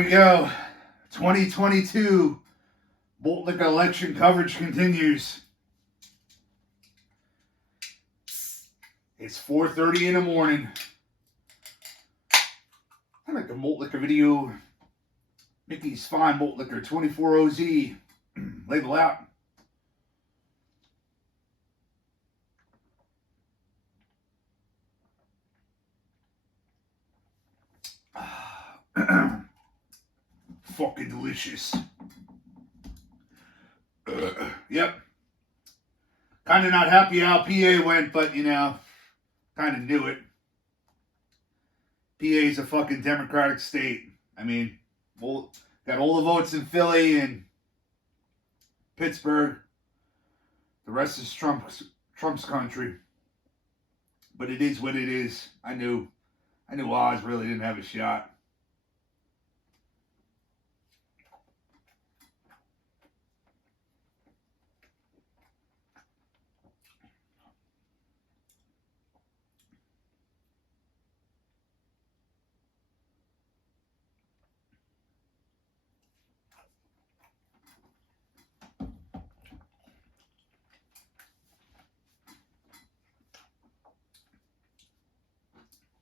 Here we go. 2022 Malt Liquor election coverage continues. It's 4:30 in the morning. I like a Malt Liquor video. Mickey's Fine Malt Liquor 24 OZ. Label out. Fucking delicious. Yep. Kind of not happy how PA went, but you know, kind of knew it. PA is a fucking Democratic state. I mean, got all the votes in Philly and Pittsburgh. The rest is Trump's country. But it is what it is. I knew Oz really didn't have a shot.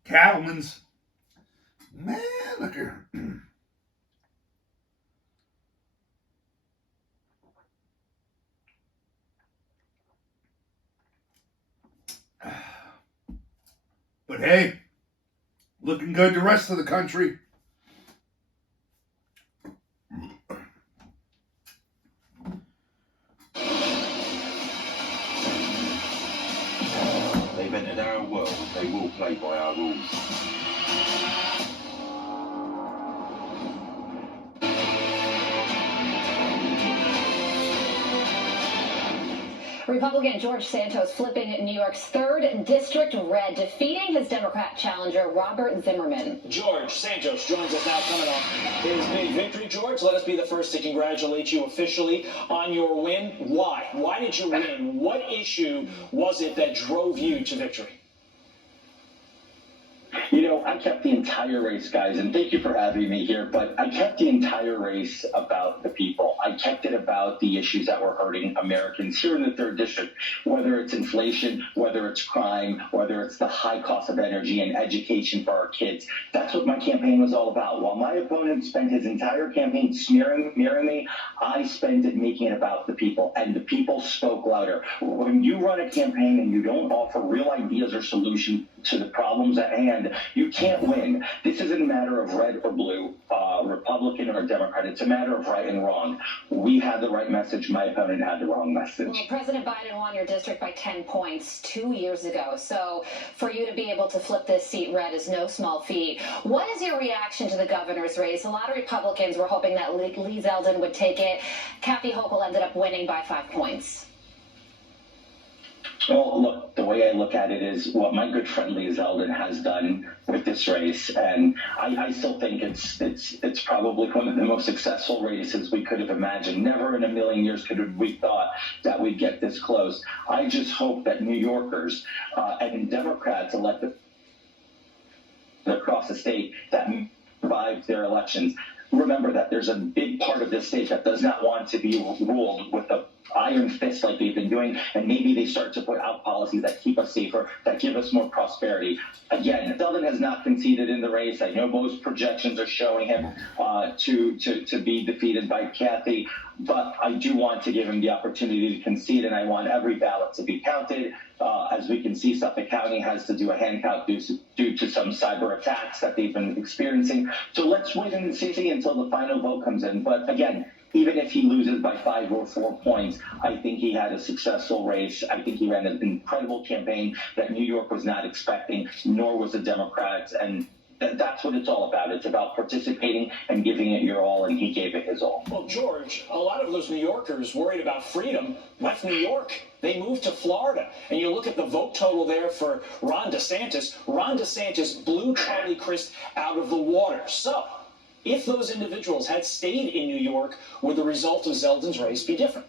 Cattleman's. Man, look here. But hey, looking good the rest of the country. They've entered our world. They will play by our rules. Republican George Santos flipping New York's 3rd District red, defeating his Democrat challenger, Robert Zimmerman. George Santos joins us now, coming off his big victory. George, let us be the first to congratulate you officially on your win. Why? Why did you win? What issue was it that drove you to victory? You know, I kept the entire race, guys, and thank you for having me here, but I kept the entire race about the people. I kept it about the issues that were hurting Americans here in the 3rd District, whether it's inflation, whether it's crime, whether it's the high cost of energy and education for our kids. That's what my campaign was all about. While my opponent spent his entire campaign smearing me, I spent it making it about the people, and the people spoke louder. When you run a campaign and you don't offer real ideas or solutions to the problems at hand, you can't win. This isn't a matter of red or blue, Republican or Democrat. It's a matter of right and wrong. We had the right message. My opponent had the wrong message. Well, President Biden won your district by 10 points 2 years ago. So for you to be able to flip this seat red is no small feat. What is your reaction to the governor's race? A lot of Republicans were hoping that Lee Zeldin would take it. Kathy Hochul ended up winning by 5 points. Well, look, the way I look at it is what my good friend Lee Zeldin has done with this race, and I still think it's probably one of the most successful races we could have imagined. Never in a million years could we thought that we'd get this close. I just hope that New Yorkers and Democrats elected across the state that survived their elections. Remember that there's a big part of this state that does not want to be ruled with a iron fist like they've been doing, and maybe they start to put out policies that keep us safer, that give us more prosperity. Again, Zeldin has not conceded in the race. I know most projections are showing him to be defeated by Kathy, but I do want to give him the opportunity to concede, and I want every ballot to be counted. As we can see, Suffolk County has to do a hand count due to some cyber attacks that they've been experiencing. So let's wait and see until the final vote comes in. But again, even if he loses by 5 or 4 points, I think he had a successful race. I think he ran an incredible campaign that New York was not expecting, nor was the Democrats. And that's what it's all about. It's about participating and giving it your all, and he gave it his all. Well, George, a lot of those New Yorkers worried about freedom left New York. They moved to Florida. And you look at the vote total there for Ron DeSantis. Ron DeSantis blew Charlie Crist out of the water. So if those individuals had stayed in New York, would the result of Zeldin's race be different?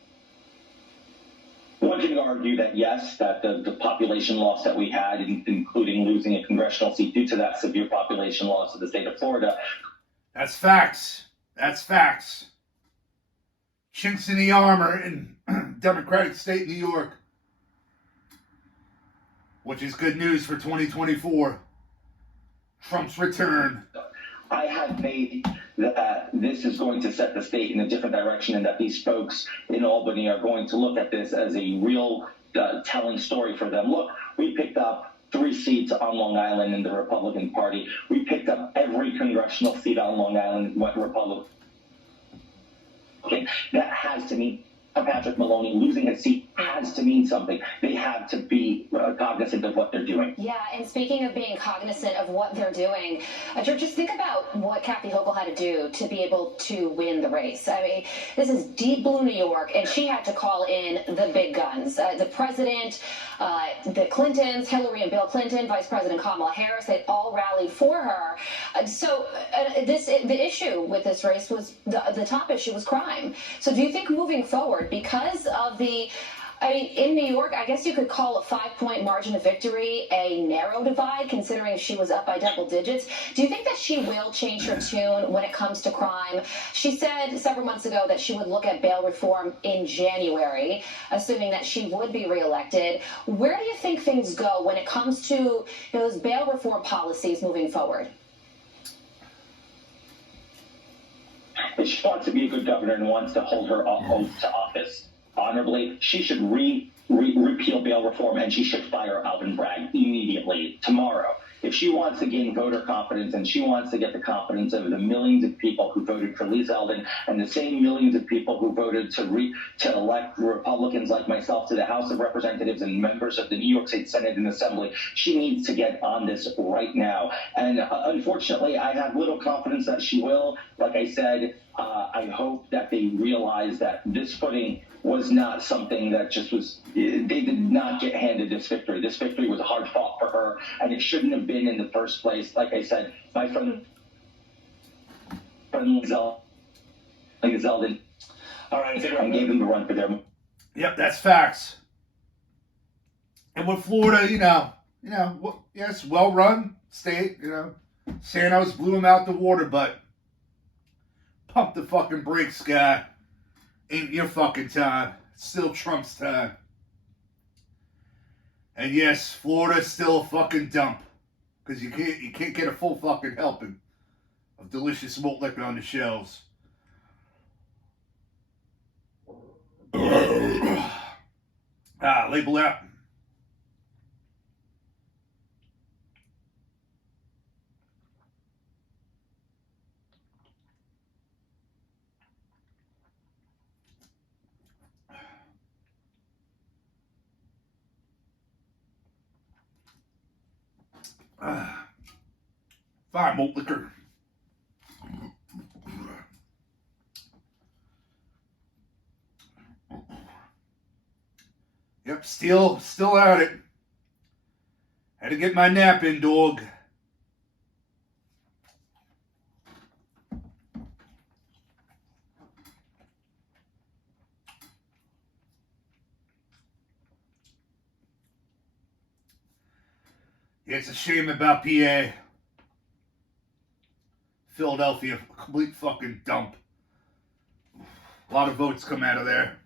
One can argue that, yes, that the population loss that we had, including losing a congressional seat due to that severe population loss of the state of Florida. That's facts. That's facts. Chinks in the armor in Democratic state New York, which is good news for 2024. Trump's return. I have faith that this is going to set the state in a different direction, and that these folks in Albany are going to look at this as a real telling story for them. Look, we picked up 3 seats on Long Island in the Republican Party. We picked up every congressional seat on Long Island went Republican. That has to mean Patrick Maloney losing his seat has to mean something. They have to be cognizant of what they're doing. Yeah, and speaking of being cognizant of what they're doing, George, just think about what Kathy Hochul had to do to be able to win the race. I mean, this is deep blue New York, and she had to call in the big guns. The president, the Clintons, Hillary and Bill Clinton, Vice President Kamala Harris, they all rallied for her. The issue with this race was, the top issue was crime. So do you think moving forward, because of in New York, I guess you could call a 5-point margin of victory a narrow divide, considering she was up by double digits. Do you think that she will change her tune when it comes to crime? She said several months ago that she would look at bail reform in January, assuming that she would be reelected. Where do you think things go when it comes to those bail reform policies moving forward? If she wants to be a good governor and wants to hold her oath to office honorably, she should repeal bail reform, and she should fire Alvin Bragg immediately, tomorrow. If she wants to gain voter confidence, and she wants to get the confidence of the millions of people who voted for Lee Zeldin, and the same millions of people who voted to elect Republicans like myself to the House of Representatives and members of the New York State Senate and Assembly, she needs to get on this right now. And unfortunately, I have little confidence that she will. Like I said, I hope that they realize that this footing was not something that just was, they did not get handed this victory. This victory was hard fought for her, and it shouldn't have been in the first place. Like I said, my friend Zeldin, All right, I think I'm gave them the run for their. Yep, that's facts. And with Florida, yes, well-run state, Santos blew him out the water, but pump the fucking brakes, guy. Ain't your fucking time. It's still Trump's time. And yes, Florida's still a fucking dump. Because you can't get a full fucking helping of delicious malt liquor on the shelves. Label out. Fine malt liquor. Yep, still at it. Had to get my nap in, dog. Yeah, it's a shame about PA. Philadelphia, a complete fucking dump. A lot of votes come out of there.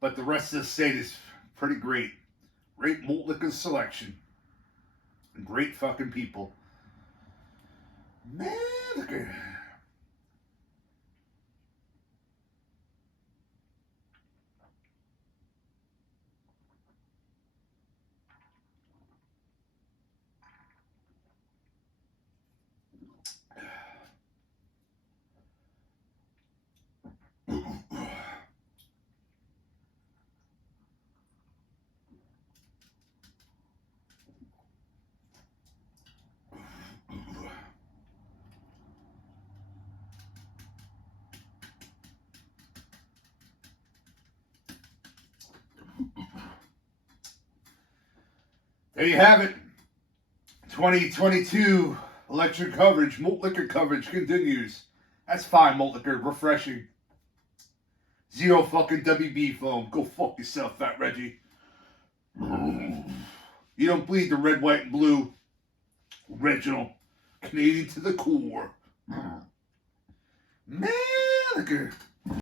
But the rest of the state is pretty great. Great malt liquor selection. And great fucking people. Man, look at... There you have it. 2022 election coverage, malt liquor coverage continues. That's fine, malt liquor, refreshing. Zero fucking WB foam. Go fuck yourself, Fat Reggie. You don't bleed the red, white, and blue. Original. Canadian to the core. Man, look at